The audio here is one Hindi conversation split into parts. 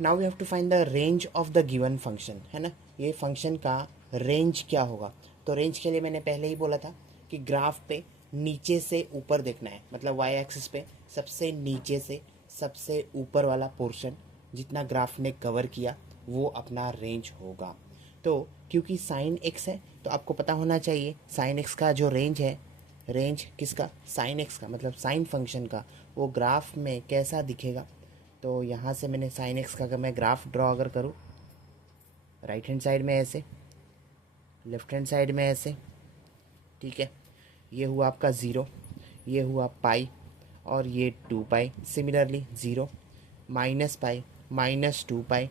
Now we have to find the range of the given function, है ना। ये फंक्शन का रेंज क्या होगा। तो रेंज के लिए मैंने पहले ही बोला था कि ग्राफ पे नीचे से ऊपर देखना है, मतलब वाई एक्सिस पे सबसे नीचे से सबसे ऊपर वाला पोर्शन जितना ग्राफ ने कवर किया वो अपना रेंज होगा। तो क्योंकि साइन एक्स है तो आपको पता होना चाहिए साइन एक्स का जो रेंज है, रेंज किसका, साइन एक्स का, मतलब साइन फंक्शन का, वो ग्राफ में कैसा दिखेगा। तो यहाँ से मैंने साइन एक्स का अगर मैं ग्राफ ड्रॉ अगर करूँ, राइट हैंड साइड में ऐसे, लेफ्ट हैंड साइड में ऐसे, ठीक है, ये हुआ आपका ज़ीरो, ये हुआ पाई और ये 2 pi, similarly zero minus pi minus 2 pi,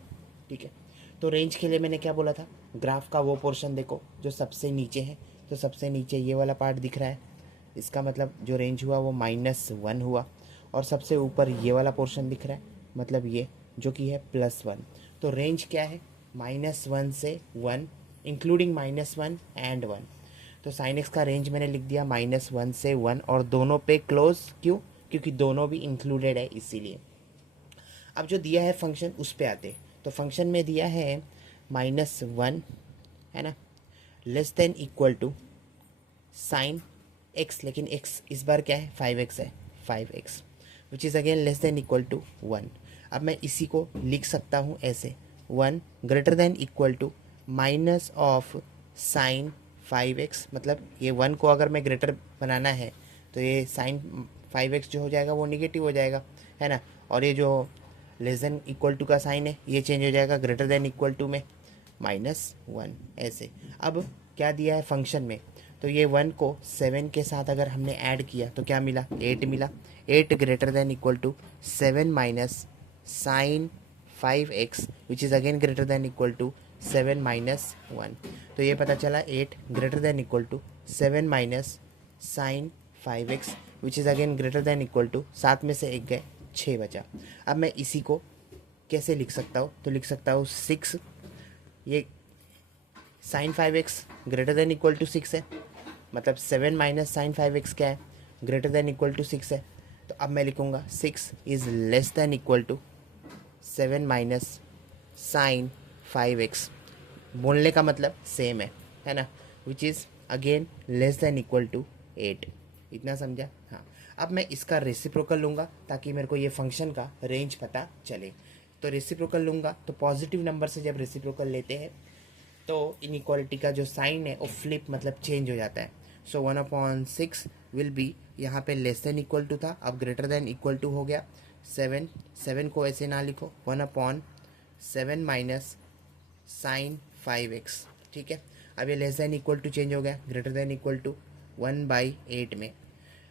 ठीक है। तो रेंज के लिए मैंने क्या बोला था, ग्राफ का वो पोर्शन देखो जो सबसे नीचे है, तो सबसे नीचे ये वाला पार्ट दिख रहा है, इसका मतलब जो रेंज हुआ वो -1 हुआ, और सबसे ऊपर ये वाला पोर्शन दिख रहा है, मतलब ये जो कि है +1। तो रेंज क्या है, -1 से 1, इंक्लूडिंग -1 एंड 1। तो साइन एक्स का रेंज मैंने लिख दिया -1 से 1, और दोनों पे क्लोज, क्यों, क्योंकि दोनों भी इंक्लूडेड है इसीलिए। अब जो दिया है फंक्शन उस पे आते, तो फंक्शन में दिया है -1, है ना, less than equal to sine X, लेकिन एक्स इस बार क्या है 5x है, 5x which is again less than equal to 1। अब मैं इसी को लिख सकता हूँ ऐसे, 1 greater than equal to minus of sine 5x, मतलब ये 1 को अगर मैं ग्रेटर बनाना है तो ये साइन 5x जो हो जाएगा वो निगेटिव हो जाएगा, है ना, और ये जो लेस देन इक्वल टू का साइन है ये चेंज हो जाएगा ग्रेटर देन इक्वल टू में -1 ऐसे। अब क्या दिया है फंक्शन में, तो ये 1 को 7 के साथ अगर हमने ऐड किया तो क्या मिला, 8 मिला, 8 greater than equal to 7 minus sine 5x which is again greater than equal to 7 minus 1। तो ये पता चला 8 greater than equal to 7 minus sine 5x which is again greater than equal to, 7 में से 1 गए, 6 बचा। अब मैं इसी को कैसे लिख सकता हूँ, तो लिख सकता हूँ 6, ये sine 5x greater than equal to 6 है, मतलब 7 माइनस साइन 5x क्या है, ग्रेटर देन इक्वल टू 6 है। तो अब मैं लिखूँगा 6 is less than equal to 7 minus sine 5x, बोलने का मतलब सेम है ना, which is again less than equal to 8। इतना समझा, हाँ। अब मैं इसका रेसिप्रोकल लूँगा ताकि मेरे को ये फंक्शन का रेंज पता चले। तो रेसिप्रोकल लूँगा तो पॉजिटिव नंबर से जब रेसिप्रोकल लेते हैं तो इनइक्वालिटी का जो साइन है वो फ्लिप, मतलब चेंज हो जाता है। सो 1/6 विल बी, यहाँ पे लेस देन इक्वल टू था, अब ग्रेटर देन इक्वल टू हो गया 7, 7 को ऐसे ना लिखो, 1/7 माइनस साइन 5x, ठीक है। अब ये less than equal to change हो गया ग्रेटर देन इक्वल टू 1/8 में।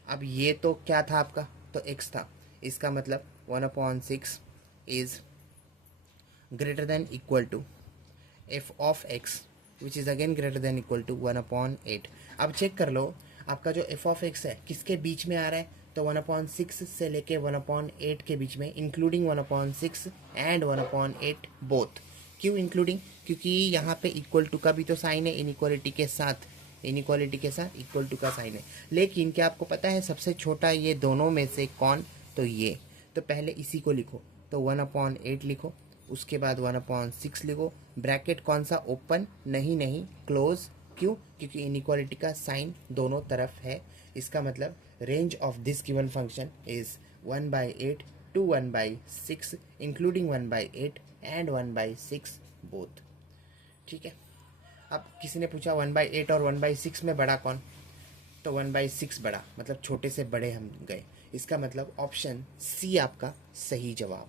अब ये तो क्या था आपका, तो x था, इसका मतलब 1/6 is greater than equal to f of x which is again greater than equal to 1/8। अब चेक कर लो आपका जो f ऑफ x है किसके बीच में आ रहा है, तो 1/6 से लेके 1/8 के बीच में, इंक्लूडिंग 1/6 एंड 1/8 बोथ। क्यों इंक्लूडिंग, क्योंकि यहाँ पे इक्वल टू का भी तो साइन है, इनइक्वालिटी के साथ, इनइक्वालिटी के साथ इक्वल टू का साइन है। लेकिन क्या आपको पता है सबसे छोटा ये दोनों में से कौन, तो ये, तो पहले इसी को लिखो, तो 1/8 लिखो, उसके बाद 1/6 लिखो, ब्रैकेट कौन सा, ओपन, नहीं क्लोज, क्यों, क्योंकि इनइक्वालिटी का साइन दोनों तरफ है। इसका मतलब range of this given function is 1/8 to 1/6, including 1/8 and 1/6 both, ठीक है। अब किसी ने पूछा 1/8 और 1/6 में बड़ा कौन, तो 1/6 बड़ा, मतलब छोटे से बड़े हम गए। इसका मतलब ऑप्शन सी आपका सही जवाब।